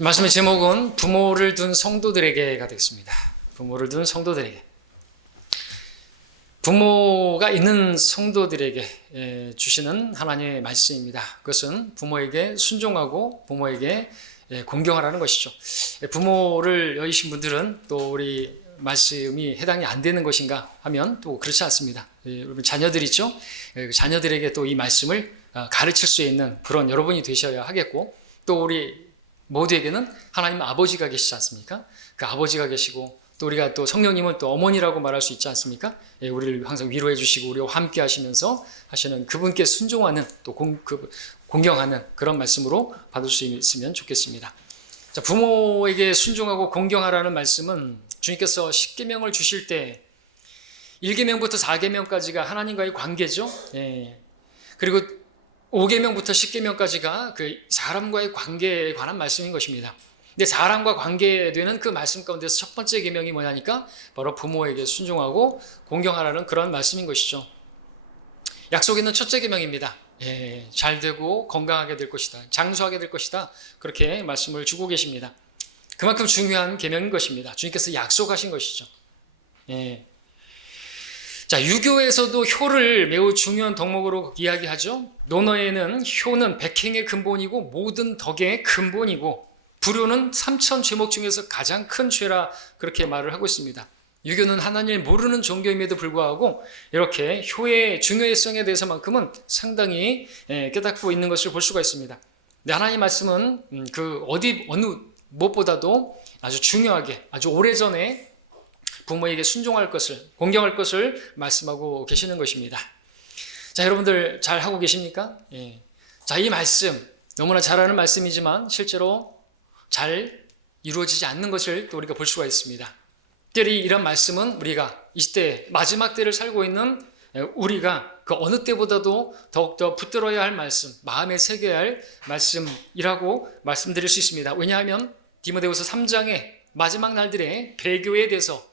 말씀의 제목은 부모를 둔 성도들에게가 되겠습니다. 부모를 둔 성도들에게. 부모가 있는 성도들에게 주시는 하나님의 말씀입니다. 그것은 부모에게 순종하고 부모에게 공경하라는 것이죠. 부모를 여의신 분들은 또 우리 말씀이 해당이 안 되는 것인가 하면 또 그렇지 않습니다. 여러분 자녀들 있죠? 자녀들에게 또 이 말씀을 가르칠 수 있는 그런 여러분이 되셔야 하겠고, 또 우리 모두에게는 하나님 아버지가 계시지 않습니까? 그 아버지가 계시고, 또 우리가 또 성령님은 또 어머니라고 말할 수 있지 않습니까? 우리를 항상 위로해 주시고 우리와 함께 하시면서 하시는 그분께 순종하는 또 공경하는 그런 말씀으로 받을 수 있으면 좋겠습니다. 자, 부모에게 순종하고 공경하라는 말씀은 주님께서 십계명을 주실 때 1계명부터 4계명까지가 하나님과의 관계죠. 그리고 5계명부터 10계명까지가 그 사람과의 관계에 관한 말씀인 것입니다. 근데 사람과 관계되는 그 말씀 가운데서 첫 번째 계명이 뭐냐니까 바로 부모에게 순종하고 공경하라는 그런 말씀인 것이죠. 약속 있는 첫째 계명입니다. 잘 되고 건강하게 될 것이다. 장수하게 될 것이다. 그렇게 말씀을 주고 계십니다. 그만큼 중요한 계명인 것입니다. 주님께서 약속하신 것이죠. 자, 유교에서도 효를 매우 중요한 덕목으로 이야기하죠. 논어에는 효는 백행의 근본이고 모든 덕의 근본이고 불효는 3천 죄목 중에서 가장 큰 죄라 그렇게 말을 하고 있습니다. 유교는 하나님을 모르는 종교임에도 불구하고 이렇게 효의 중요성에 대해서만큼은 상당히 깨닫고 있는 것을 볼 수가 있습니다. 근데 하나님 말씀은 어느 무엇보다도 아주 중요하게 아주 오래전에 부모에게 순종할 것을, 공경할 것을 말씀하고 계시는 것입니다. 자, 여러분들 잘 하고 계십니까? 자, 이 말씀, 너무나 잘 아는 말씀이지만 실제로 잘 이루어지지 않는 것을 또 우리가 볼 수가 있습니다. 특별히 이런 말씀은 우리가 이 시대 마지막 때를 살고 있는 우리가 그 어느 때보다도 더욱더 붙들어야 할 말씀, 마음에 새겨야 할 말씀이라고 말씀드릴 수 있습니다. 왜냐하면 디모데후서 3장에 마지막 날들의 배교에 대해서,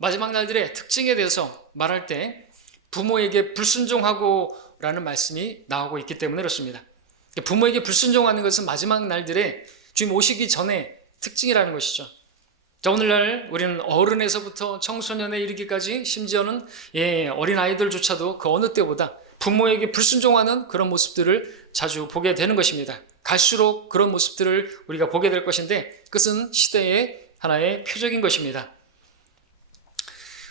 마지막 날들의 특징에 대해서 말할 때 부모에게 불순종하고 라는 말씀이 나오고 있기 때문에 그렇습니다. 부모에게 불순종하는 것은 마지막 날들의 주님 오시기 전에 특징이라는 것이죠. 자, 오늘날 우리는 어른에서부터 청소년에 이르기까지 심지어는 어린아이들조차도 그 어느 때보다 부모에게 불순종하는 그런 모습들을 자주 보게 되는 것입니다. 갈수록 그런 모습들을 우리가 보게 될 것인데 그것은 시대의 하나의 표적인 것입니다.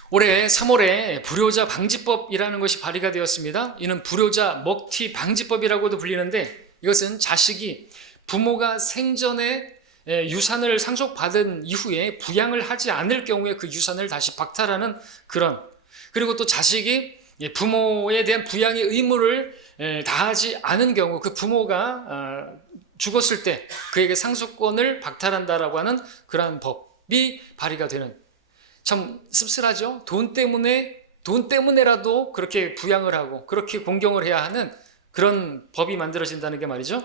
올해 3월에 불효자 방지법이라는 것이 발의가 되었습니다. 이는 불효자 먹튀 방지법이라고도 불리는데 이것은 자식이 부모가 생전에 유산을 상속받은 이후에 부양을 하지 않을 경우에 그 유산을 다시 박탈하는 그런, 그리고 또 자식이 부모에 대한 부양의 의무를 다하지 않은 경우 그 부모가 죽었을 때 그에게 상속권을 박탈한다라고 하는 그러한 법이 발의가 되는, 참 씁쓸하죠. 돈 때문에라도 그렇게 부양을 하고 그렇게 공경을 해야 하는 그런 법이 만들어진다는 게 말이죠.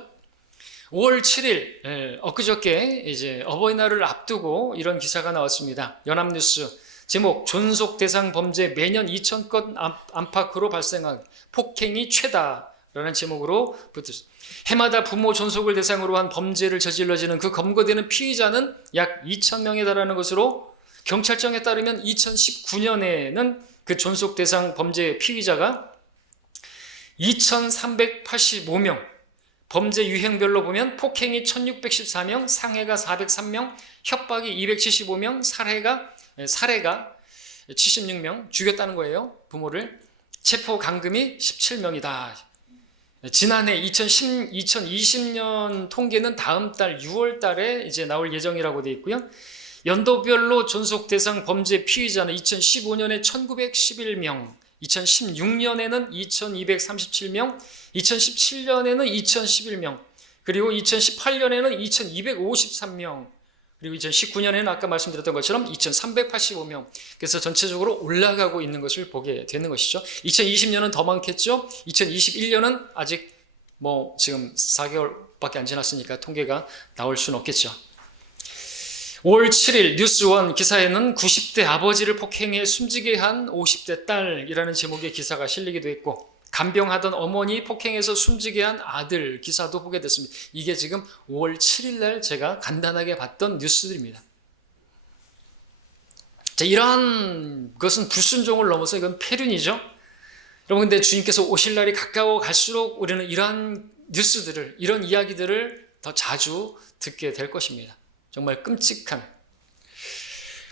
5월 7일 엊그저께 이제 어버이날을 앞두고 이런 기사가 나왔습니다. 연합뉴스 제목 존속 대상 범죄 매년 2,000건 안팎으로 발생한 폭행이 최다라는 제목으로 붙었습니다. 해마다 부모 존속을 대상으로 한 범죄를 저질러지는 그 검거되는 피의자는 약 2,000명에 달하는 것으로 경찰청에 따르면 2019년에는 그 존속 대상 범죄 피의자가 2,385명, 범죄 유형별로 보면 폭행이 1,614명, 상해가 403명, 협박이 275명, 살해가 76명, 죽였다는 거예요. 부모를. 체포 감금이 17명이다. 지난해 2020년 통계는 다음 달 6월 달에 이제 나올 예정이라고 되어 있고요. 연도별로 존속 대상 범죄 피의자는 2015년에 1911명, 2016년에는 2237명, 2017년에는 2011명, 그리고 2018년에는 2253명, 그리고 2019년에는 아까 말씀드렸던 것처럼 2385명. 그래서 전체적으로 올라가고 있는 것을 보게 되는 것이죠. 2020년은 더 많겠죠. 2021년은 아직 지금 4개월밖에 안 지났으니까 통계가 나올 수는 없겠죠. 5월 7일 뉴스원 기사에는 90대 아버지를 폭행해 숨지게 한 50대 딸이라는 제목의 기사가 실리기도 했고, 간병하던 어머니 폭행해서 숨지게 한 아들 기사도 보게 됐습니다. 이게 지금 5월 7일 날 제가 간단하게 봤던 뉴스들입니다. 자, 이러한 것은 불순종을 넘어서 이건 폐륜이죠. 여러분, 근데 주님께서 오실 날이 가까워 갈수록 우리는 이러한 뉴스들을, 이런 이야기들을 더 자주 듣게 될 것입니다. 정말 끔찍한.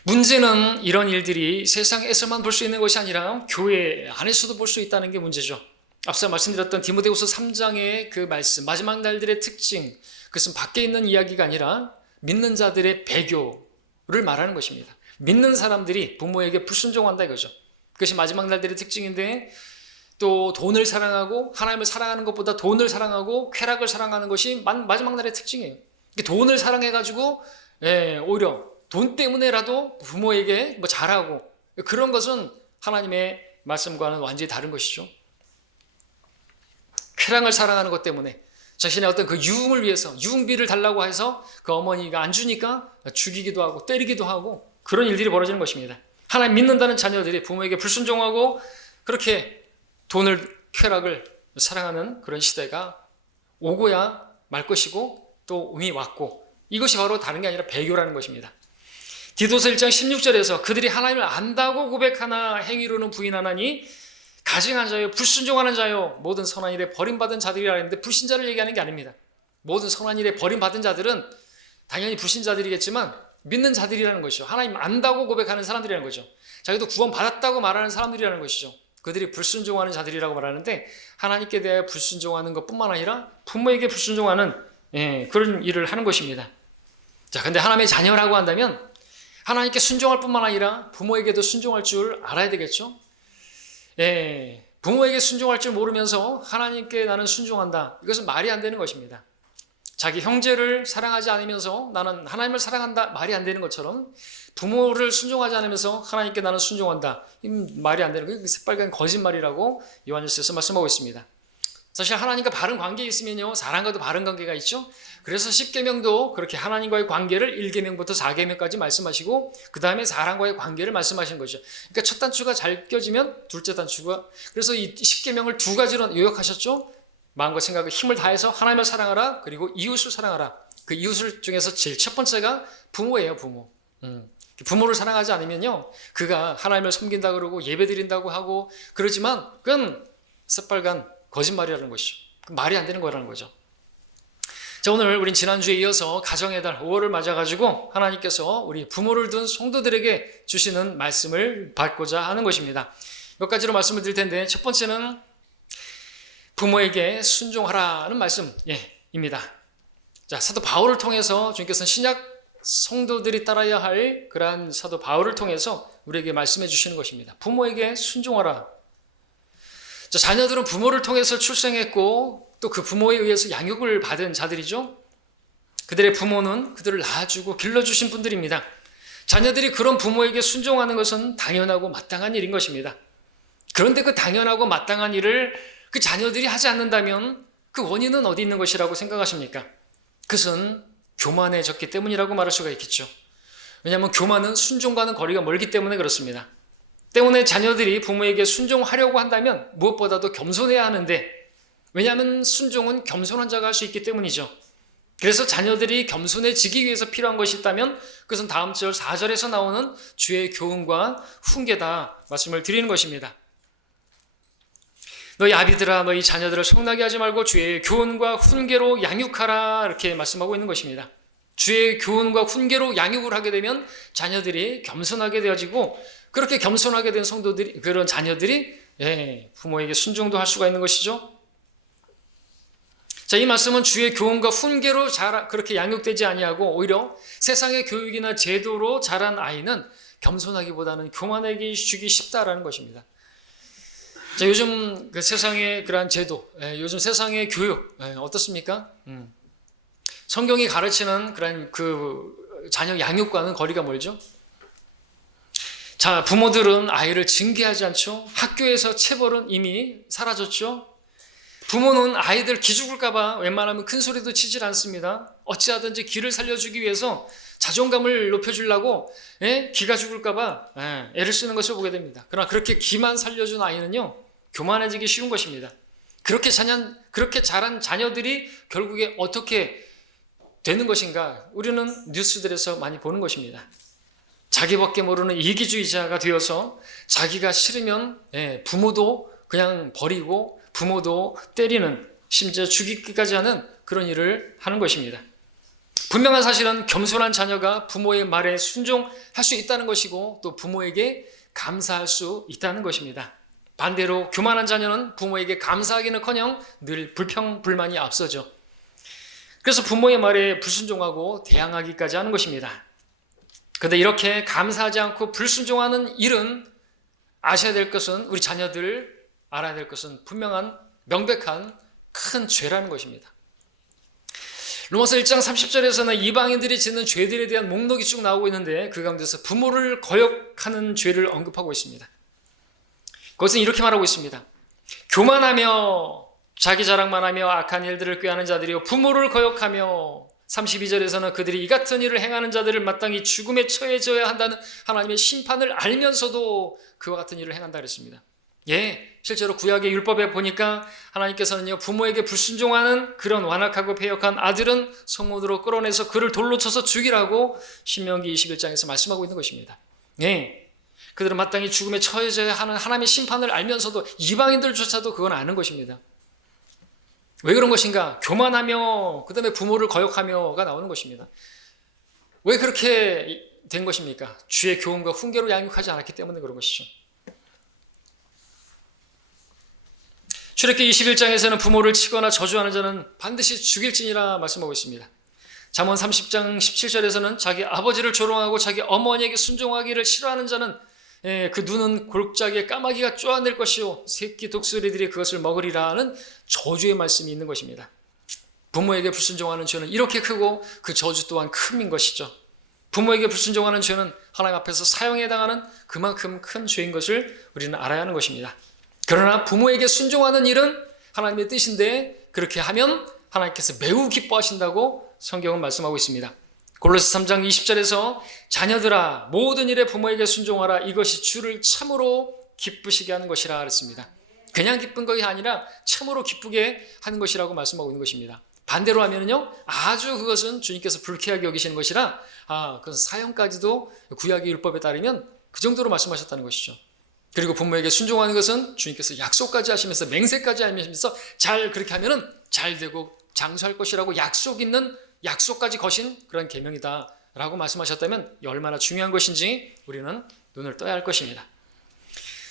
문제는 이런 일들이 세상에서만 볼 수 있는 것이 아니라 교회 안에서도 볼 수 있다는 게 문제죠. 앞서 말씀드렸던 디모데후서 3장의 그 말씀, 마지막 날들의 특징, 그것은 밖에 있는 이야기가 아니라 믿는 자들의 배교를 말하는 것입니다. 믿는 사람들이 부모에게 불순종한다 이거죠. 그것이 마지막 날들의 특징인데, 또 돈을 사랑하고 하나님을 사랑하는 것보다 돈을 사랑하고 쾌락을 사랑하는 것이 마지막 날의 특징이에요. 돈을 사랑해가지고 오히려 돈 때문에라도 부모에게 뭐 잘하고, 그런 것은 하나님의 말씀과는 완전히 다른 것이죠. 쾌락을 사랑하는 것 때문에 자신의 어떤 그 유흥을 위해서 유흥비를 달라고 해서 그 어머니가 안 주니까 죽이기도 하고 때리기도 하고, 그런 일들이 벌어지는 것입니다. 하나님 믿는다는 자녀들이 부모에게 불순종하고 그렇게 돈을, 쾌락을 사랑하는 그런 시대가 오고야 말 것이고, 또 이미 왔고, 이것이 바로 다른 게 아니라 배교라는 것입니다. 디도서 1장 16절에서 그들이 하나님을 안다고 고백하나 행위로는 부인하나니 가증한 자요 불순종하는 자요 모든 선한 일에 버림받은 자들이라 했는데, 불신자를 얘기하는 게 아닙니다. 모든 선한 일에 버림받은 자들은 당연히 불신자들이겠지만 믿는 자들이라는 것이죠. 하나님 안다고 고백하는 사람들이라는 거죠. 자기도 구원받았다고 말하는 사람들이라는 것이죠. 그들이 불순종하는 자들이라고 말하는데, 하나님께 대해 불순종하는 것뿐만 아니라 부모에게 불순종하는 그런 일을 하는 것입니다. 자, 근데 하나님의 자녀라고 한다면 하나님께 순종할 뿐만 아니라 부모에게도 순종할 줄 알아야 되겠죠. 부모에게 순종할 줄 모르면서 하나님께 나는 순종한다, 이것은 말이 안 되는 것입니다. 자기 형제를 사랑하지 않으면서 나는 하나님을 사랑한다, 말이 안 되는 것처럼 부모를 순종하지 않으면서 하나님께 나는 순종한다, 말이 안 되는 거예요. 새빨간 거짓말이라고 요한일서에서 말씀하고 있습니다. 사실 하나님과 바른 관계에 있으면요, 사람과도 바른 관계가 있죠. 그래서 10계명도 그렇게 하나님과의 관계를 1계명부터 4계명까지 말씀하시고, 그 다음에 사람과의 관계를 말씀하시는 거죠. 그러니까 첫 단추가 잘 껴지면 둘째 단추가, 그래서 이 10계명을 두 가지로 요약하셨죠. 마음과 생각과 힘을 다해서 하나님을 사랑하라, 그리고 이웃을 사랑하라. 그 이웃을 중에서 제일 첫 번째가 부모예요. 부모. 부모를 사랑하지 않으면요, 그가 하나님을 섬긴다 그러고 예배드린다고 하고 그러지만 그건 새빨간 거짓말이라는 것이죠. 말이 안 되는 거라는 거죠. 자, 오늘 우린 지난주에 이어서 가정의 달 5월을 맞아가지고 하나님께서 우리 부모를 둔 성도들에게 주시는 말씀을 받고자 하는 것입니다. 몇 가지로 말씀을 드릴 텐데, 첫 번째는 부모에게 순종하라는 말씀입니다. 자, 사도 바울을 통해서 주님께서는 신약 성도들이 따라야 할 그러한 사도 바울을 통해서 우리에게 말씀해 주시는 것입니다. 부모에게 순종하라. 자, 자녀들은 부모를 통해서 출생했고 또 그 부모에 의해서 양육을 받은 자들이죠. 그들의 부모는 그들을 낳아주고 길러주신 분들입니다. 자녀들이 그런 부모에게 순종하는 것은 당연하고 마땅한 일인 것입니다. 그런데 그 당연하고 마땅한 일을 그 자녀들이 하지 않는다면 그 원인은 어디 있는 것이라고 생각하십니까? 그것은 교만해졌기 때문이라고 말할 수가 있겠죠. 왜냐하면 교만은 순종과는 거리가 멀기 때문에 그렇습니다. 때문에 자녀들이 부모에게 순종하려고 한다면 무엇보다도 겸손해야 하는데, 왜냐하면 순종은 겸손한 자가 할 수 있기 때문이죠. 그래서 자녀들이 겸손해지기 위해서 필요한 것이 있다면 그것은 다음 절 4절에서 나오는 주의 교훈과 훈계다 말씀을 드리는 것입니다. 너희 아비들아, 너희 자녀들을 성나게 하지 말고 주의 교훈과 훈계로 양육하라, 이렇게 말씀하고 있는 것입니다. 주의 교훈과 훈계로 양육을 하게 되면 자녀들이 겸손하게 되어지고, 그렇게 겸손하게 된 성도들이, 그런 자녀들이 부모에게 순종도 할 수가 있는 것이죠. 자, 이 말씀은 주의 교훈과 훈계로 그렇게 양육되지 아니하고 오히려 세상의 교육이나 제도로 자란 아이는 겸손하기보다는 교만해지기 쉽다라는 것입니다. 자, 요즘 그 세상의 그러한 제도, 요즘 세상의 교육 어떻습니까? 성경이 가르치는 그런 그 자녀 양육과는 거리가 멀죠. 자, 부모들은 아이를 징계하지 않죠. 학교에서 체벌은 이미 사라졌죠. 부모는 아이들 기죽을까봐 웬만하면 큰 소리도 치질 않습니다. 어찌하든지 기를 살려주기 위해서 자존감을 높여주려고 기가 죽을까봐 애를 쓰는 것을 보게 됩니다. 그러나 그렇게 기만 살려준 아이는요, 교만해지기 쉬운 것입니다. 그렇게 자란 자녀들이 결국에 어떻게 되는 것인가? 우리는 뉴스들에서 많이 보는 것입니다. 자기밖에 모르는 이기주의자가 되어서 자기가 싫으면 부모도 그냥 버리고 부모도 때리는, 심지어 죽이기까지 하는 그런 일을 하는 것입니다. 분명한 사실은 겸손한 자녀가 부모의 말에 순종할 수 있다는 것이고 또 부모에게 감사할 수 있다는 것입니다. 반대로 교만한 자녀는 부모에게 감사하기는커녕 늘 불평불만이 앞서죠. 그래서 부모의 말에 불순종하고 대항하기까지 하는 것입니다. 그런데 이렇게 감사하지 않고 불순종하는 일은 아셔야 될 것은, 우리 자녀들 알아야 될 것은 분명한 명백한 큰 죄라는 것입니다. 로마서 1장 30절에서는 이방인들이 짓는 죄들에 대한 목록이 쭉 나오고 있는데 그 가운데서 부모를 거역하는 죄를 언급하고 있습니다. 그것은 이렇게 말하고 있습니다. 교만하며 자기 자랑만 하며 악한 일들을 꾀하는 자들이요 부모를 거역하며, 32절에서는 그들이 이 같은 일을 행하는 자들을 마땅히 죽음에 처해져야 한다는 하나님의 심판을 알면서도 그와 같은 일을 행한다 그랬습니다. 실제로 구약의 율법에 보니까 하나님께서는요, 부모에게 불순종하는 그런 완악하고 패역한 아들은 성문으로 끌어내서 그를 돌로 쳐서 죽이라고 신명기 21장에서 말씀하고 있는 것입니다. 그들은 마땅히 죽음에 처해져야 하는 하나님의 심판을 알면서도 이방인들조차도 그건 아는 것입니다. 왜 그런 것인가? 교만하며 그 다음에 부모를 거역하며가 나오는 것입니다. 왜 그렇게 된 것입니까? 주의 교훈과 훈계로 양육하지 않았기 때문에 그런 것이죠. 출애굽기 21장에서는 부모를 치거나 저주하는 자는 반드시 죽일지니라 말씀하고 있습니다. 잠언 30장 17절에서는 자기 아버지를 조롱하고 자기 어머니에게 순종하기를 싫어하는 자는 그 눈은 골짜기에 까마귀가 쪼아낼 것이요 새끼 독수리들이 그것을 먹으리라는 저주의 말씀이 있는 것입니다. 부모에게 불순종하는 죄는 이렇게 크고 그 저주 또한 큼인 것이죠. 부모에게 불순종하는 죄는 하나님 앞에서 사형에 당하는 그만큼 큰 죄인 것을 우리는 알아야 하는 것입니다. 그러나 부모에게 순종하는 일은 하나님의 뜻인데 그렇게 하면 하나님께서 매우 기뻐하신다고 성경은 말씀하고 있습니다. 골로새 3장 20절에서 자녀들아 모든 일에 부모에게 순종하라, 이것이 주를 참으로 기쁘시게 하는 것이라 그랬습니다. 그냥 기쁜 것이 아니라 참으로 기쁘게 하는 것이라고 말씀하고 있는 것입니다. 반대로 하면요, 아주 그것은 주님께서 불쾌하게 여기시는 것이라 그것은 사형까지도 구약의 율법에 따르면 그 정도로 말씀하셨다는 것이죠. 그리고 부모에게 순종하는 것은 주님께서 약속까지 하시면서 맹세까지 하시면서 잘 그렇게 하면은 잘 되고 장수할 것이라고 약속까지 거신 그런 계명이다라고 말씀하셨다면 얼마나 중요한 것인지 우리는 눈을 떠야 할 것입니다.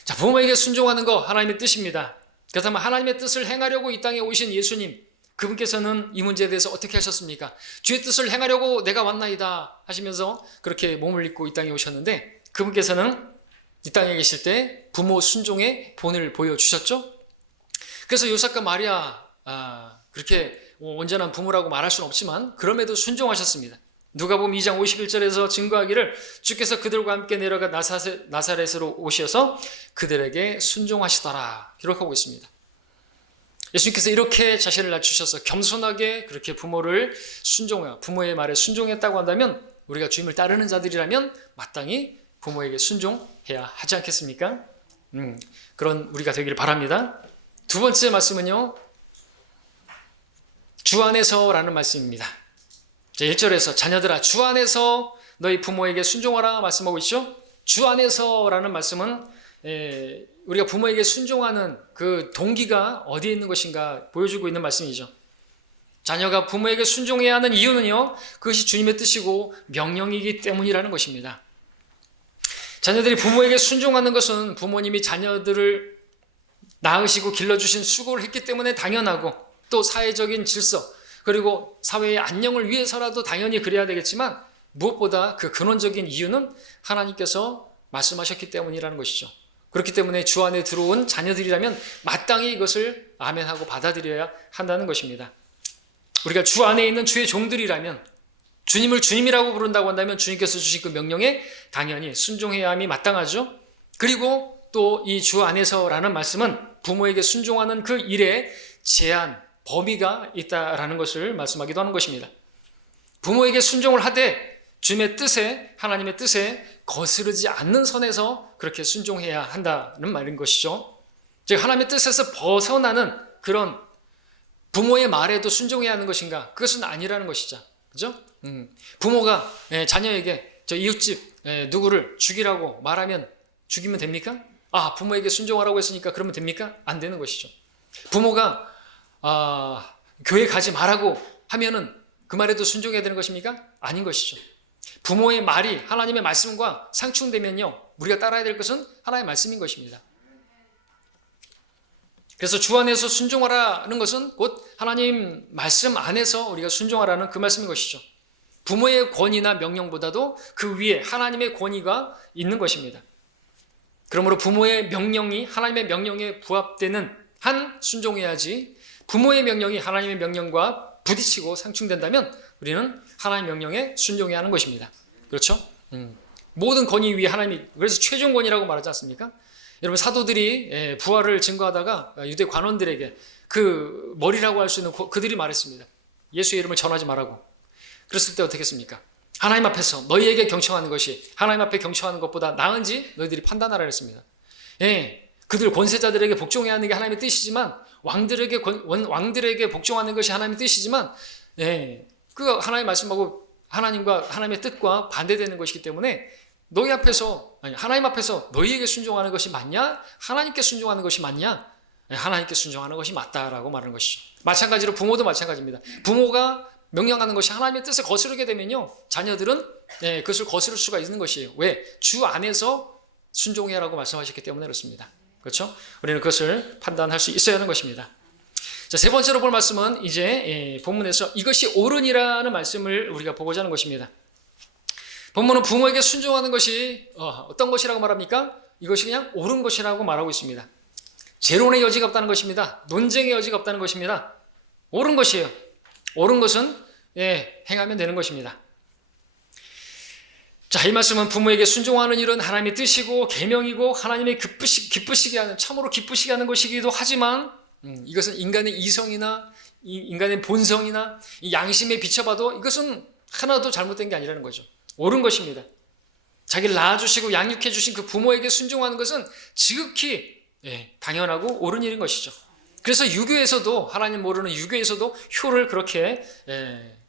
자, 부모에게 순종하는 거 하나님의 뜻입니다. 그렇다면 하나님의 뜻을 행하려고 이 땅에 오신 예수님, 그분께서는 이 문제에 대해서 어떻게 하셨습니까? 주의 뜻을 행하려고 내가 왔나이다 하시면서 그렇게 몸을 입고 이 땅에 오셨는데 그분께서는 이 땅에 계실 때 부모 순종의 본을 보여주셨죠. 그래서 요셉과 마리아 그렇게 온전한 부모라고 말할 수는 없지만 그럼에도 순종하셨습니다. 누가복음 2장 51절에서 증거하기를 주께서 그들과 함께 내려가 나사렛으로 오셔서 그들에게 순종하시더라 기록하고 있습니다. 예수님께서 이렇게 자신을 낮추셔서 겸손하게 그렇게 부모의 말에 순종했다고 한다면 우리가 주님을 따르는 자들이라면 마땅히 부모에게 순종해야 하지 않겠습니까? 그런 우리가 되기를 바랍니다. 두 번째 말씀은요, 주 안에서라는 말씀입니다. 1절에서 자녀들아 주 안에서 너희 부모에게 순종하라 말씀하고 있죠. 주 안에서라는 말씀은 우리가 부모에게 순종하는 그 동기가 어디에 있는 것인가 보여주고 있는 말씀이죠. 자녀가 부모에게 순종해야 하는 이유는요, 그것이 주님의 뜻이고 명령이기 때문이라는 것입니다. 자녀들이 부모에게 순종하는 것은 부모님이 자녀들을 낳으시고 길러주신 수고를 했기 때문에 당연하고 또 사회적인 질서 그리고 사회의 안녕을 위해서라도 당연히 그래야 되겠지만 무엇보다 그 근원적인 이유는 하나님께서 말씀하셨기 때문이라는 것이죠. 그렇기 때문에 주 안에 들어온 자녀들이라면 마땅히 이것을 아멘하고 받아들여야 한다는 것입니다. 우리가 주 안에 있는 주의 종들이라면 주님을 주님이라고 부른다고 한다면 주님께서 주신 그 명령에 당연히 순종해야 함이 마땅하죠. 그리고 또 이 주 안에서라는 말씀은 부모에게 순종하는 그 일에 제한, 범위가 있다라는 것을 말씀하기도 하는 것입니다. 부모에게 순종을 하되 주님의 뜻에, 하나님의 뜻에 거스르지 않는 선에서 그렇게 순종해야 한다는 말인 것이죠. 즉 하나님의 뜻에서 벗어나는 그런 부모의 말에도 순종해야 하는 것인가? 그것은 아니라는 것이죠. 그죠? 부모가 자녀에게 저 이웃집 누구를 죽이라고 말하면 죽이면 됩니까? 부모에게 순종하라고 했으니까 그러면 됩니까? 안 되는 것이죠. 부모가 교회 가지 말라고 하면은 그 말에도 순종해야 되는 것입니까? 아닌 것이죠. 부모의 말이 하나님의 말씀과 상충되면요, 우리가 따라야 될 것은 하나님의 말씀인 것입니다. 그래서 주 안에서 순종하라는 것은 곧 하나님 말씀 안에서 우리가 순종하라는 그 말씀인 것이죠. 부모의 권위나 명령보다도 그 위에 하나님의 권위가 있는 것입니다. 그러므로 부모의 명령이 하나님의 명령에 부합되는 한 순종해야지, 부모의 명령이 하나님의 명령과 부딪히고 상충된다면 우리는 하나님의 명령에 순종해야 하는 것입니다. 그렇죠? 모든 권위 위에 하나님이, 그래서 최종 권위라고 말하지 않습니까? 여러분, 사도들이 부활을 증거하다가 유대 관원들에게 그 머리라고 할 수 있는 그들이 말했습니다. 예수의 이름을 전하지 말라고. 그랬을 때 어떻게 했습니까? 하나님 앞에서 너희에게 경청하는 것이 하나님 앞에 경청하는 것보다 나은지 너희들이 판단하라 했습니다. 그들 권세자들에게 복종해야 하는 게 하나님의 뜻이지만, 왕들에게 복종하는 것이 하나님의 뜻이지만, 그 하나님의 말씀하고 하나님과 하나님의 뜻과 반대되는 것이기 때문에 너희 앞에서, 하나님 앞에서 너희에게 순종하는 것이 맞냐? 하나님께 순종하는 것이 맞냐? 하나님께 순종하는 것이 맞다라고 말하는 것이죠. 마찬가지로 부모도 마찬가지입니다. 부모가 명령하는 것이 하나님의 뜻을 거스르게 되면요, 자녀들은 그것을 거스를 수가 있는 것이에요. 왜? 주 안에서 순종해라고 말씀하셨기 때문에 그렇습니다. 그렇죠? 우리는 그것을 판단할 수 있어야 하는 것입니다. 자, 세 번째로 볼 말씀은 이제 본문에서 이것이 옳으니라는 말씀을 우리가 보고자 하는 것입니다. 본문은 부모에게 순종하는 것이 어떤 것이라고 말합니까? 이것이 그냥 옳은 것이라고 말하고 있습니다. 재론의 여지가 없다는 것입니다. 논쟁의 여지가 없다는 것입니다. 옳은 것이에요. 옳은 것은 행하면 되는 것입니다. 자, 이 말씀은 부모에게 순종하는 일은 하나님의 뜻이고 계명이고 하나님의 기쁘시게 하는, 참으로 기쁘시게 하는 것이기도 하지만, 이것은 인간의 이성이나 인간의 본성이나 이 양심에 비춰봐도 이것은 하나도 잘못된 게 아니라는 거죠. 옳은 것입니다. 자기를 낳아주시고 양육해 주신 그 부모에게 순종하는 것은 지극히 당연하고 옳은 일인 것이죠. 그래서 유교에서도, 하나님 모르는 유교에서도 효를 그렇게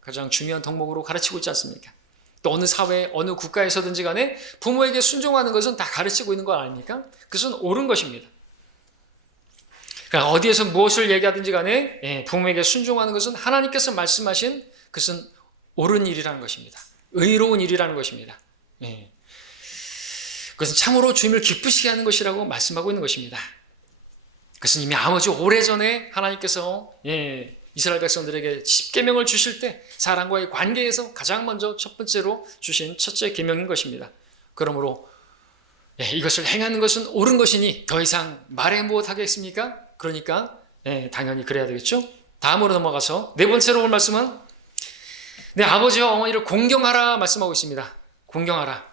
가장 중요한 덕목으로 가르치고 있지 않습니까? 또 어느 사회, 어느 국가에서든지 간에 부모에게 순종하는 것은 다 가르치고 있는 거 아닙니까? 그것은 옳은 것입니다. 그러니까 어디에서 무엇을 얘기하든지 간에 부모에게 순종하는 것은 하나님께서 말씀하신 그것은 옳은 일이라는 것입니다. 의로운 일이라는 것입니다. 그것은 참으로 주님을 기쁘시게 하는 것이라고 말씀하고 있는 것입니다. 그것은 이미 아주 오래전에 하나님께서 이스라엘 백성들에게 십계명을 주실 때 사람과의 관계에서 가장 먼저 첫 번째로 주신 첫째 계명인 것입니다. 그러므로 이것을 행하는 것은 옳은 것이니 더 이상 말해 무엇하겠습니까? 그러니까 당연히 그래야 되겠죠. 다음으로 넘어가서 네 번째로 볼 말씀은 내 아버지와 어머니를 공경하라 말씀하고 있습니다. 공경하라.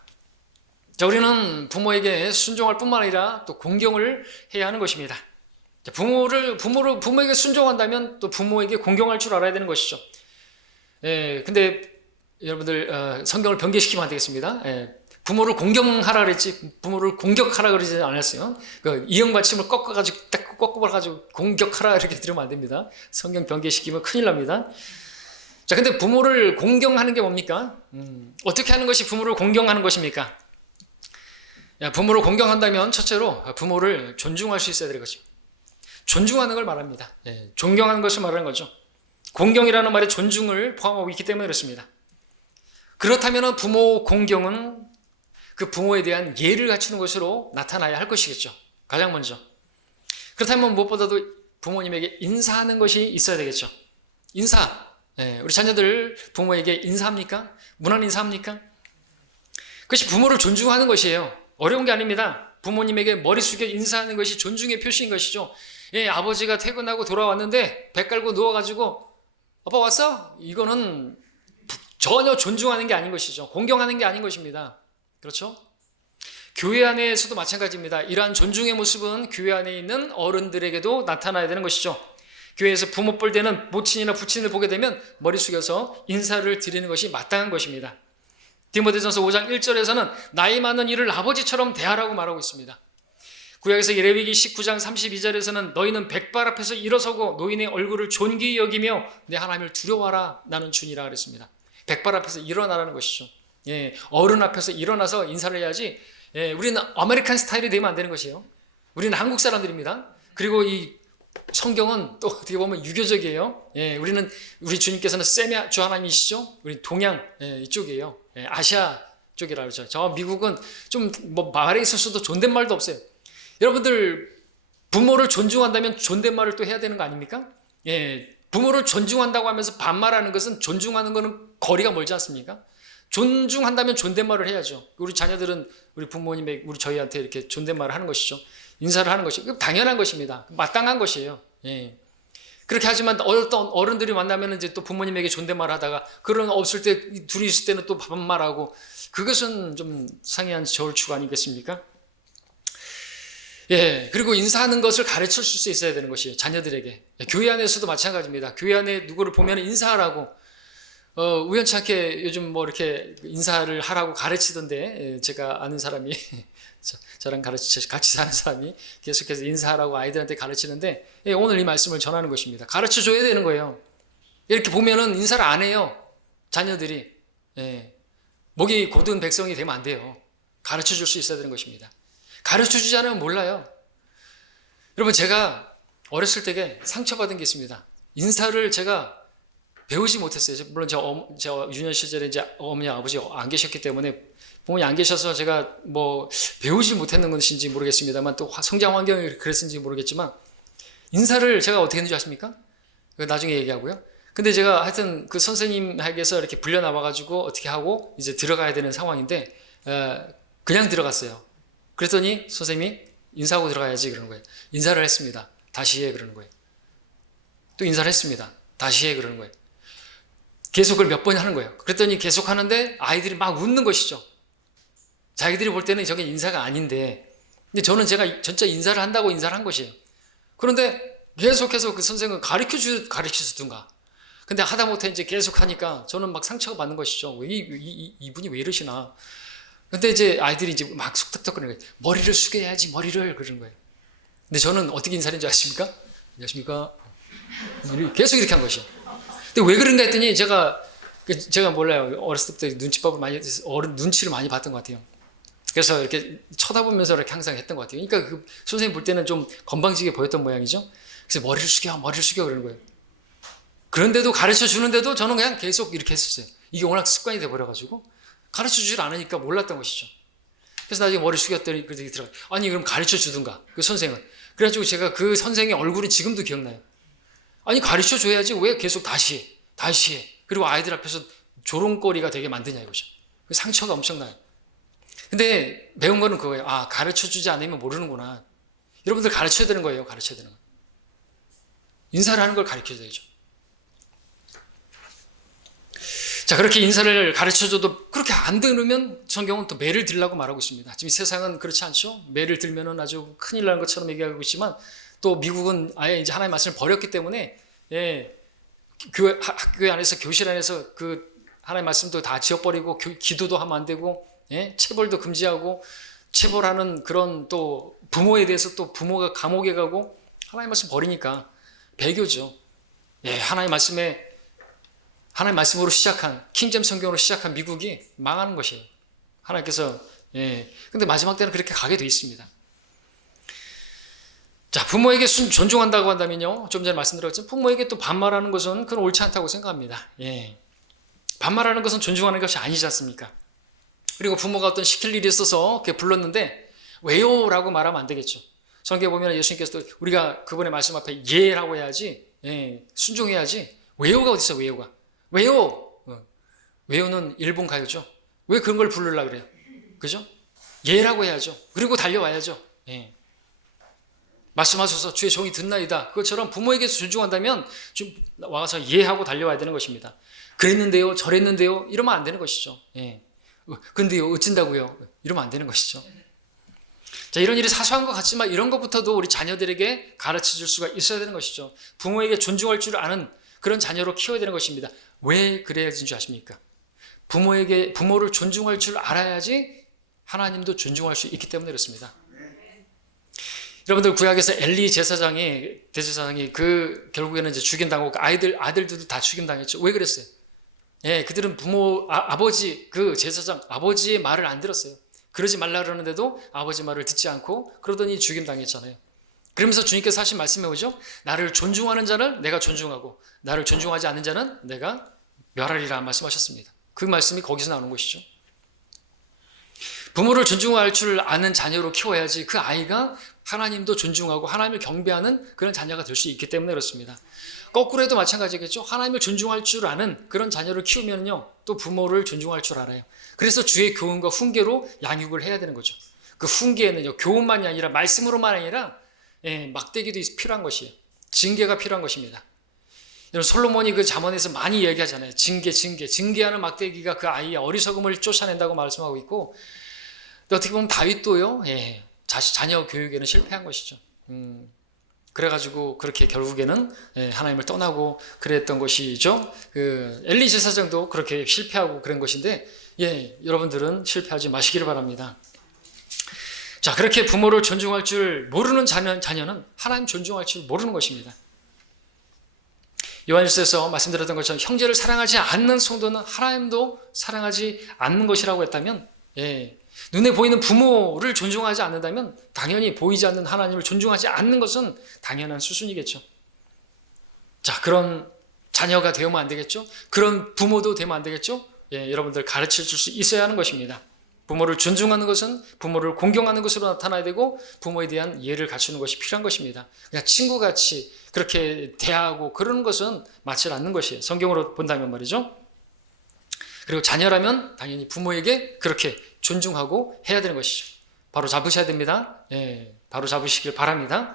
자, 우리는 부모에게 순종할 뿐만 아니라 또 공경을 해야 하는 것입니다. 자, 부모에게 순종한다면 또 부모에게 공경할 줄 알아야 되는 것이죠. 근데 여러분들 성경을 변개시키면 안 되겠습니다. 부모를 공경하라 그랬지 부모를 공격하라 그러지 않았어요. 그 이형 받침을 꺾어가지고 공격하라 이렇게 들으면 안 됩니다. 성경 변개시키면 큰일 납니다. 자, 근데 부모를 공경하는 게 뭡니까? 어떻게 하는 것이 부모를 공경하는 것입니까? 부모를 공경한다면 첫째로 부모를 존중할 수 있어야 되는 거죠. 존중하는 걸 말합니다. 존경하는 것을 말하는 거죠. 공경이라는 말에 존중을 포함하고 있기 때문에 그렇습니다. 그렇다면 부모 공경은 그 부모에 대한 예를 갖추는 것으로 나타나야 할 것이겠죠. 가장 먼저. 그렇다면 무엇보다도 부모님에게 인사하는 것이 있어야 되겠죠. 인사. 우리 자녀들 부모에게 인사합니까? 문안 인사합니까? 그것이 부모를 존중하는 것이에요. 어려운 게 아닙니다. 부모님에게 머리 숙여 인사하는 것이 존중의 표시인 것이죠. 아버지가 퇴근하고 돌아왔는데 배 깔고 누워가지고 아빠 왔어? 이거는 전혀 존중하는 게 아닌 것이죠. 공경하는 게 아닌 것입니다. 그렇죠? 교회 안에서도 마찬가지입니다. 이러한 존중의 모습은 교회 안에 있는 어른들에게도 나타나야 되는 것이죠. 교회에서 부모 볼 때는 모친이나 부친을 보게 되면 머리 숙여서 인사를 드리는 것이 마땅한 것입니다. 디모데전서 5장 1절에서는 나이 많은 이를 아버지처럼 대하라고 말하고 있습니다. 구약에서 레위기 19장 32절에서는 너희는 백발 앞에서 일어서고 노인의 얼굴을 존귀히 여기며 내 하나님을 두려워하라 나는 주니라 그랬습니다. 백발 앞에서 일어나라는 것이죠. 예, 어른 앞에서 일어나서 인사를 해야지. 예, 우리는 아메리칸 스타일이 되면 안 되는 것이에요. 우리는 한국 사람들입니다. 그리고 이 성경은 또 어떻게 보면 유교적이에요. 예, 우리 주님께서는 세미아 주 하나님이시죠. 우리 동양 이쪽이에요. 예, 아시아 쪽이라 그러죠. 저 미국은 좀 뭐 말에 있어서도 존댓말도 없어요. 여러분들 부모를 존중한다면 존댓말을 또 해야 되는 거 아닙니까? 예, 부모를 존중한다고 하면서 반말하는 것은 존중하는 것은 거리가 멀지 않습니까? 존중한다면 존댓말을 해야죠. 우리 자녀들은 우리 부모님의 우리 저희한테 이렇게 존댓말을 하는 것이죠. 인사를 하는 것이죠. 당연한 것입니다. 마땅한 것이에요. 예. 그렇게 하지만 어떤 어른들이 만나면 이제 또 부모님에게 존댓말 하다가 그런 없을 때 둘이 있을 때는 또 반말하고 그것은 좀 상이한 저울추가 아니겠습니까? 예, 그리고 인사하는 것을 가르쳐 줄 수 있어야 되는 것이에요. 자녀들에게. 교회 안에서도 마찬가지입니다. 교회 안에 누구를 보면 인사하라고 우연찮게 요즘 뭐 이렇게 인사를 하라고 가르치던데 제가 아는 사람이 저랑 같이 사는 사람이 계속해서 인사하라고 아이들한테 가르치는데 오늘 이 말씀을 전하는 것입니다. 가르쳐 줘야 되는 거예요. 이렇게 보면은 인사를 안 해요. 자녀들이. 목이 곧은 백성이 되면 안 돼요. 가르쳐 줄 수 있어야 되는 것입니다. 가르쳐 주지 않으면 몰라요. 여러분 제가 어렸을 때에 상처받은 게 있습니다. 인사를 제가 배우지 못했어요. 물론 저 유년 시절에 이제 어머니 아버지 안 계셨기 때문에 부모님 안 계셔서 제가 뭐 배우지 못했는 것인지 모르겠습니다만 또 성장 환경이 그랬는지 모르겠지만 인사를 제가 어떻게 했는지 아십니까? 나중에 얘기하고요. 근데 제가 하여튼 그 선생님에게서 이렇게 불려 나와가지고 어떻게 하고 이제 들어가야 되는 상황인데 그냥 들어갔어요. 그랬더니 선생님이 인사하고 들어가야지 그러는 거예요. 인사를 했습니다. 다시 해 그러는 거예요. 또 인사를 했습니다. 다시 해 그러는 거예요. 계속을 몇 번 하는 거예요. 그랬더니 계속 하는데 아이들이 막 웃는 것이죠. 자기들이 볼 때는 저게 인사가 아닌데 근데 저는 제가 진짜 인사를 한다고 인사를 한 것이에요. 그런데 계속해서 그 선생은 가르쳐주든가. 근데 하다못해 이제 계속 하니까 저는 막 상처가 받는 것이죠. 이분이 왜 이러시나. 근데 이제 아이들이 이제 막 속닥닥거리는 거예요. 머리를 숙여야지 머리를 그러는 거예요. 근데 저는 어떻게 인사를 했는지 아십니까? 안녕하십니까? 계속 이렇게 한 것이에요. 근데 왜 그런가 했더니 제가 몰라요. 어렸을 때부터 눈치를 많이 봤던 것 같아요. 그래서 이렇게 쳐다보면서 이렇게 항상 했던 것 같아요. 그러니까 그 선생님 볼 때는 좀 건방지게 보였던 모양이죠. 그래서 머리를 숙여 그러는 거예요. 그런데도 가르쳐 주는데도 저는 그냥 계속 이렇게 했었어요. 이게 워낙 습관이 돼버려가지고 가르쳐 주질 않으니까 몰랐던 것이죠. 그래서 나중에 머리 숙였더니 그들이 들어가. 아니 그럼 가르쳐 주든가 그 선생은. 그래가지고 제가 그 선생의 얼굴이 지금도 기억나요. 아니 가르쳐 줘야지 왜 계속 다시 해. 그리고 아이들 앞에서 조롱거리가 되게 만드냐 이거죠. 상처가 엄청나요. 근데 배운 거는 그거예요. 아 가르쳐 주지 않으면 모르는구나. 여러분들 가르쳐야 되는 거예요. 가르쳐야 되는 거. 인사를 하는 걸 가르쳐야 되죠. 자 그렇게 인사를 가르쳐줘도 그렇게 안 들으면 성경은 또 매를 들라고 말하고 있습니다. 지금 세상은 그렇지 않죠. 매를 들면은 아주 큰일 나는 것처럼 얘기하고 있지만 또 미국은 아예 이제 하나님의 말씀을 버렸기 때문에 학교 안에서 교실 안에서 그 하나님의 말씀도 다 지워버리고 기도도 하면 안 되고 체벌도 금지하고 체벌하는 그런 또 부모에 대해서 또 부모가 감옥에 가고 하나님의 말씀 버리니까 배교죠. 하나님의 말씀으로 시작한 킹제임스 성경으로 시작한 미국이 망하는 것이에요. 하나님께서 근데 마지막 때는 그렇게 가게 돼 있습니다. 자, 부모에게 존중한다고 한다면요. 좀 전에 말씀드렸지만 부모에게 또 반말하는 것은 그건 옳지 않다고 생각합니다. 반말하는 것은 존중하는 것이 아니지 않습니까? 그리고 부모가 어떤 시킬 일이 있어서 그렇게 불렀는데 왜요? 라고 말하면 안 되겠죠. 성경에 보면 예수님께서도 우리가 그분의 말씀 앞에 예라고 해야지 순종해야지 왜요가 어디 있어 왜요가 왜요? 왜요는 일본 가요죠. 왜 그런 걸 부르려고 그래요? 그죠? 예라고 해야죠. 그리고 달려와야죠. 말씀하셔서 주의 종이 듣나이다. 그것처럼 부모에게 존중한다면 좀 와서 예하고 달려와야 되는 것입니다. 그랬는데요, 저랬는데요, 이러면 안 되는 것이죠. 근데요, 어쩐다고요? 이러면 안 되는 것이죠. 자, 이런 일이 사소한 것 같지만 이런 것부터도 우리 자녀들에게 가르쳐 줄 수가 있어야 되는 것이죠. 부모에게 존중할 줄 아는 그런 자녀로 키워야 되는 것입니다. 왜 그래야 되는 줄 아십니까? 부모를 존중할 줄 알아야지 하나님도 존중할 수 있기 때문에 그렇습니다. 여러분들 구약에서 엘리 대제사장이 결국에는 이제 죽임당하고 아들들도 다 죽임당했죠. 왜 그랬어요? 예, 그들은 아버지, 제사장, 아버지의 말을 안 들었어요. 그러지 말라 그러는데도 아버지 말을 듣지 않고 그러더니 죽임당했잖아요. 그러면서 주님께서 하신 말씀이 뭐죠? 나를 존중하는 자는 내가 존중하고 나를 존중하지 않는 자는 내가 멸하리라 말씀하셨습니다. 그 말씀이 거기서 나오는 것이죠. 부모를 존중할 줄 아는 자녀로 키워야지 그 아이가 하나님도 존중하고 하나님을 경배하는 그런 자녀가 될 수 있기 때문에 그렇습니다. 거꾸로 해도 마찬가지겠죠. 하나님을 존중할 줄 아는 그런 자녀를 키우면요, 또 부모를 존중할 줄 알아요. 그래서 주의 교훈과 훈계로 양육을 해야 되는 거죠. 그 훈계에는요, 교훈만이 아니라 말씀으로만 아니라 막대기도 필요한 것이에요. 징계가 필요한 것입니다. 여러분, 솔로몬이 그 잠언에서 많이 얘기하잖아요. 징계하는 막대기가 그 아이의 어리석음을 쫓아낸다고 말씀하고 있고, 또 어떻게 보면 다윗도요, 자녀 교육에는 실패한 것이죠. 그래가지고 그렇게 결국에는 하나님을 떠나고 그랬던 것이죠. 엘리 제사장도 그렇게 실패하고 그런 것인데, 여러분들은 실패하지 마시기를 바랍니다. 자, 그렇게 부모를 존중할 줄 모르는 자녀는 하나님 존중할 줄 모르는 것입니다. 요한일서에서 말씀드렸던 것처럼 형제를 사랑하지 않는 성도는 하나님도 사랑하지 않는 것이라고 했다면, 눈에 보이는 부모를 존중하지 않는다면 당연히 보이지 않는 하나님을 존중하지 않는 것은 당연한 수순이겠죠. 자, 그런 자녀가 되면 안 되겠죠? 그런 부모도 되면 안 되겠죠? 여러분들 가르쳐 줄 수 있어야 하는 것입니다. 부모를 존중하는 것은 부모를 공경하는 것으로 나타나야 되고 부모에 대한 이해를 갖추는 것이 필요한 것입니다. 그냥 친구같이 그렇게 대하고 그러는 것은 맞지 않는 것이에요. 성경으로 본다면 말이죠. 그리고 자녀라면 당연히 부모에게 그렇게 존중하고 해야 되는 것이죠. 바로 잡으셔야 됩니다. 바로 잡으시길 바랍니다.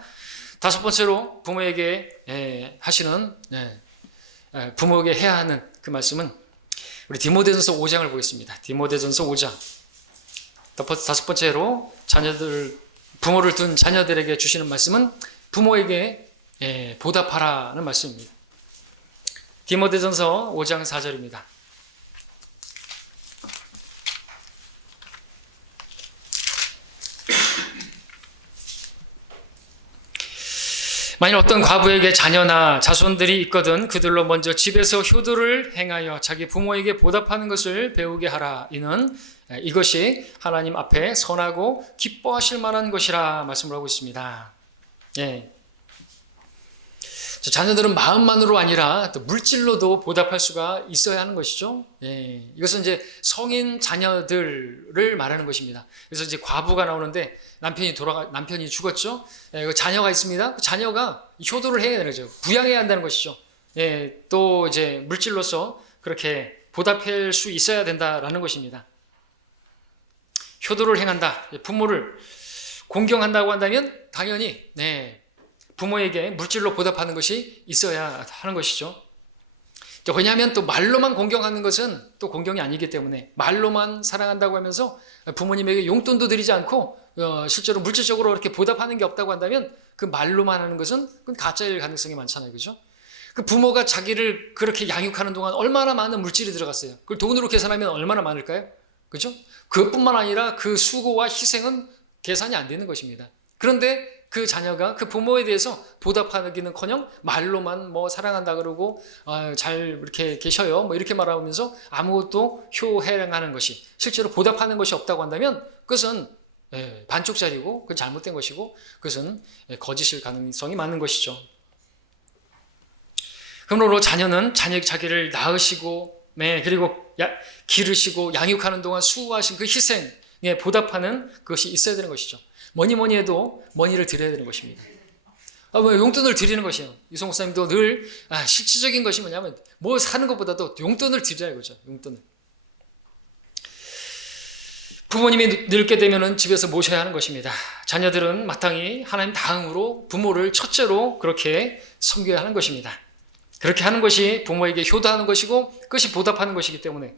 다섯 번째로 부모에게 하시는 부모에게 해야 하는 그 말씀은 우리 디모데전서 5장을 보겠습니다. 디모데전서 5장. 다섯 번째로 부모를 둔 자녀들에게 주시는 말씀은 부모에게 보답하라는 말씀입니다. 디모데전서 5장 4절입니다. 만일 어떤 과부에게 자녀나 자손들이 있거든 그들로 먼저 집에서 효도를 행하여 자기 부모에게 보답하는 것을 배우게 하라. 이것이 하나님 앞에 선하고 기뻐하실 만한 것이라 말씀을 하고 있습니다. 자녀들은 마음만으로 아니라 또 물질로도 보답할 수가 있어야 하는 것이죠. 이것은 이제 성인 자녀들을 말하는 것입니다. 그래서 이제 과부가 나오는데 남편이 죽었죠. 자녀가 있습니다. 그 자녀가 효도를 해야 되는 거죠. 부양해야 한다는 것이죠. 또 이제 물질로서 그렇게 보답할 수 있어야 된다라는 것입니다. 효도를 행한다. 부모를 공경한다고 한다면 당연히 부모에게 물질로 보답하는 것이 있어야 하는 것이죠. 왜냐하면 또 말로만 공경하는 것은 또 공경이 아니기 때문에 말로만 사랑한다고 하면서 부모님에게 용돈도 드리지 않고 실제로 물질적으로 이렇게 보답하는 게 없다고 한다면 그 말로만 하는 것은 그건 가짜일 가능성이 많잖아요. 그죠? 그 부모가 자기를 그렇게 양육하는 동안 얼마나 많은 물질이 들어갔어요. 그걸 돈으로 계산하면 얼마나 많을까요? 그죠? 그것뿐만 아니라 그 수고와 희생은 계산이 안 되는 것입니다. 그런데 그 자녀가 그 부모에 대해서 보답하기는커녕 말로만 사랑한다 그러고 잘 이렇게 계셔요 이렇게 말하면서 아무것도 효행하는 것이 실제로 보답하는 것이 없다고 한다면 그것은 반쪽짜리고 그건 잘못된 것이고 그것은 거짓일 가능성이 많은 것이죠. 그러므로 자녀는 자기를 낳으시고 그리고 기르시고 양육하는 동안 수고하신 그 희생에 보답하는 그것이 있어야 되는 것이죠. 뭐니 해도 머니를 드려야 되는 것입니다. 용돈을 드리는 것이에요. 이성 목사님도 늘 실질적인 것이 뭐냐면 뭐 사는 것보다도 용돈을 드려야 그죠. 용돈을. 부모님이 늙게 되면 집에서 모셔야 하는 것입니다. 자녀들은 마땅히 하나님 다음으로 부모를 첫째로 그렇게 섬겨야 하는 것입니다. 그렇게 하는 것이 부모에게 효도하는 것이고 그것이 보답하는 것이기 때문에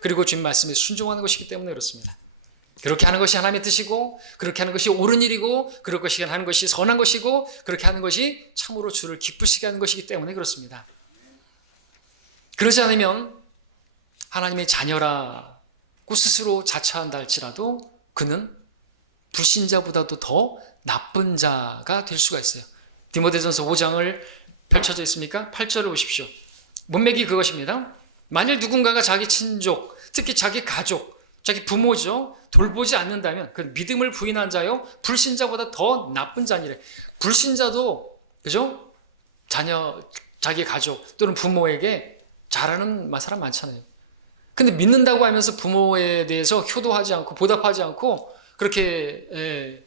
그리고 주님 말씀에 순종하는 것이기 때문에 그렇습니다. 그렇게 하는 것이 하나님의 뜻이고 그렇게 하는 것이 옳은 일이고 그렇게 하는 것이 선한 것이고 그렇게 하는 것이 참으로 주를 기쁘시게 하는 것이기 때문에 그렇습니다. 그러지 않으면 하나님의 자녀라고 스스로 자처한다 할지라도 그는 불신자보다도 더 나쁜 자가 될 수가 있어요. 디모데전서 5장을 펼쳐져 있습니까? 8절을 보십시오. 문맥이 그것입니다. 만일 누군가가 자기 친족, 특히 자기 가족, 자기 부모죠, 돌보지 않는다면 그 믿음을 부인한 자요, 불신자보다 더 나쁜 자니래. 불신자도 그죠? 자녀, 자기 가족 또는 부모에게 잘하는 사람 많잖아요. 근데 믿는다고 하면서 부모에 대해서 효도하지 않고 보답하지 않고 그렇게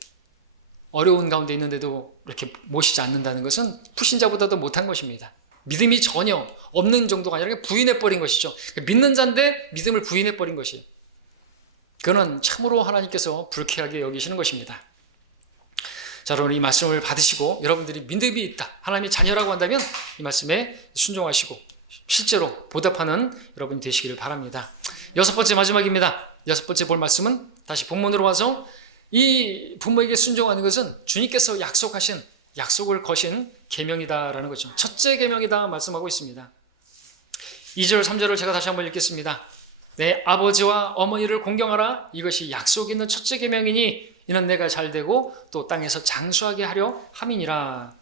어려운 가운데 있는데도 이렇게 모시지 않는다는 것은 불신자보다도 못한 것입니다. 믿음이 전혀 없는 정도가 아니라 부인해버린 것이죠. 믿는 자인데 믿음을 부인해버린 것이에요. 그거는 참으로 하나님께서 불쾌하게 여기시는 것입니다. 자, 여러분 이 말씀을 받으시고 여러분들이 믿음이 있다, 하나님의 자녀라고 한다면 이 말씀에 순종하시고 실제로 보답하는 여러분이 되시기를 바랍니다. 여섯 번째 마지막입니다. 여섯 번째 볼 말씀은 다시 본문으로 와서 이 부모에게 순종하는 것은 주님께서 약속하신, 약속을 거신 계명이다라는 거죠. 첫째 계명이다 말씀하고 있습니다. 2절 3절을 제가 다시 한번 읽겠습니다. 내 아버지와 어머니를 공경하라. 이것이 약속 있는 첫째 계명이니 이는 내가 잘되고 또 땅에서 장수하게 하려 함이니라.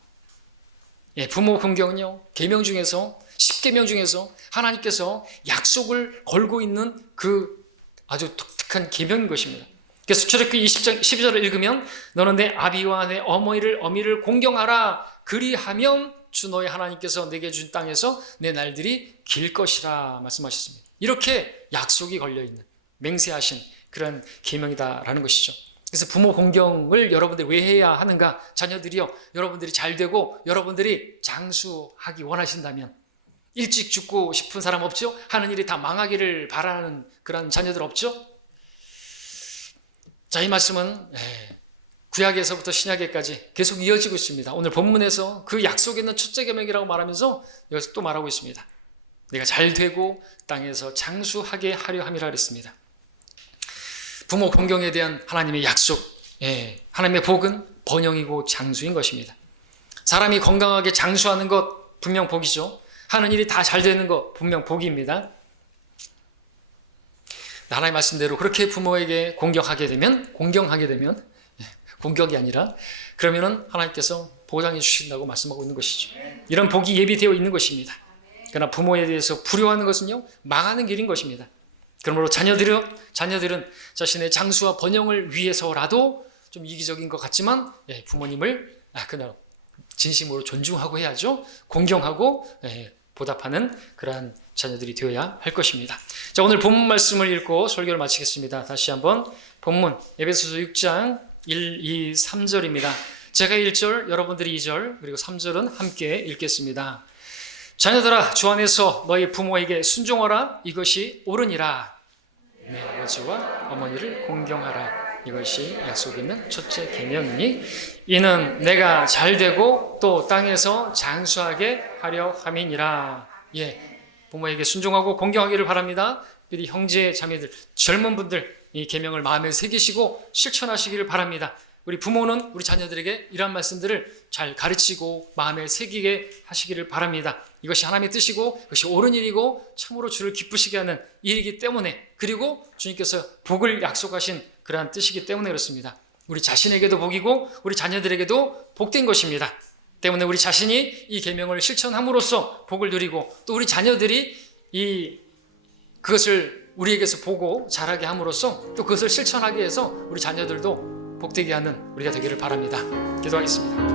부모 공경은요, 계명 중에서 10계명 중에서 하나님께서 약속을 걸고 있는 그 아주 독특한 계명인 것입니다. 그래서 출애굽기 20장 12절을 읽으면 너는 내 아비와 내 어미를 공경하라. 그리하면 주 너의 하나님께서 내게 준 땅에서 내 날들이 길 것이라 말씀하셨습니다. 이렇게 약속이 걸려있는 맹세하신 그런 계명이다라는 것이죠. 그래서 부모 공경을 여러분들이 왜 해야 하는가? 자녀들이요, 여러분들이 잘되고 여러분들이 장수하기 원하신다면, 일찍 죽고 싶은 사람 없죠? 하는 일이 다 망하기를 바라는 그런 자녀들 없죠? 자, 이 말씀은 구약에서부터 신약에까지 계속 이어지고 있습니다. 오늘 본문에서 그 약속에 있는 첫째 계명이라고 말하면서 여기서 또 말하고 있습니다. 내가 잘되고 땅에서 장수하게 하려 함이라 그랬습니다. 부모 공경에 대한 하나님의 약속, 하나님의 복은 번영이고 장수인 것입니다. 사람이 건강하게 장수하는 것 분명 복이죠. 하는 일이 다 잘 되는 것 분명 복입니다. 하나님의 말씀대로 그렇게 부모에게 공경하게 되면 공격이 아니라 그러면은 하나님께서 보장해 주신다고 말씀하고 있는 것이죠. 이런 복이 예비되어 있는 것입니다. 그러나 부모에 대해서 불효하는 것은요, 망하는 길인 것입니다. 그러므로 자녀들은 자신의 장수와 번영을 위해서라도 좀 이기적인 것 같지만 부모님을 그냥 진심으로 존중하고 해야죠. 공경하고 보답하는 그러한 자녀들이 되어야 할 것입니다. 자, 오늘 본문 말씀을 읽고 설교를 마치겠습니다. 다시 한번 본문 에베소서 6장 1, 2, 3절입니다. 제가 1절, 여러분들이 2절, 그리고 3절은 함께 읽겠습니다. 자녀들아, 주 안에서 너희 부모에게 순종하라. 이것이 옳으니라. 내 아버지와 어머니를 공경하라. 이것이 약속 있는 첫째 계명이니 이는 내가 잘되고 또 땅에서 장수하게 하려 함이니라. 부모에게 순종하고 공경하기를 바랍니다. 우리 형제 자매들, 젊은 분들 이 계명을 마음에 새기시고 실천하시기를 바랍니다. 우리 부모는 우리 자녀들에게 이러한 말씀들을 잘 가르치고 마음에 새기게 하시기를 바랍니다. 이것이 하나님의 뜻이고 이것이 옳은 일이고 참으로 주를 기쁘시게 하는 일이기 때문에, 그리고 주님께서 복을 약속하신 그러한 뜻이기 때문에 그렇습니다. 우리 자신에게도 복이고 우리 자녀들에게도 복된 것입니다. 때문에 우리 자신이 이 계명을 실천함으로써 복을 누리고 또 우리 자녀들이 그것을 우리에게서 보고 자라게 함으로써 또 그것을 실천하게 해서 우리 자녀들도 복되게 하는 우리가 되기를 바랍니다. 기도하겠습니다.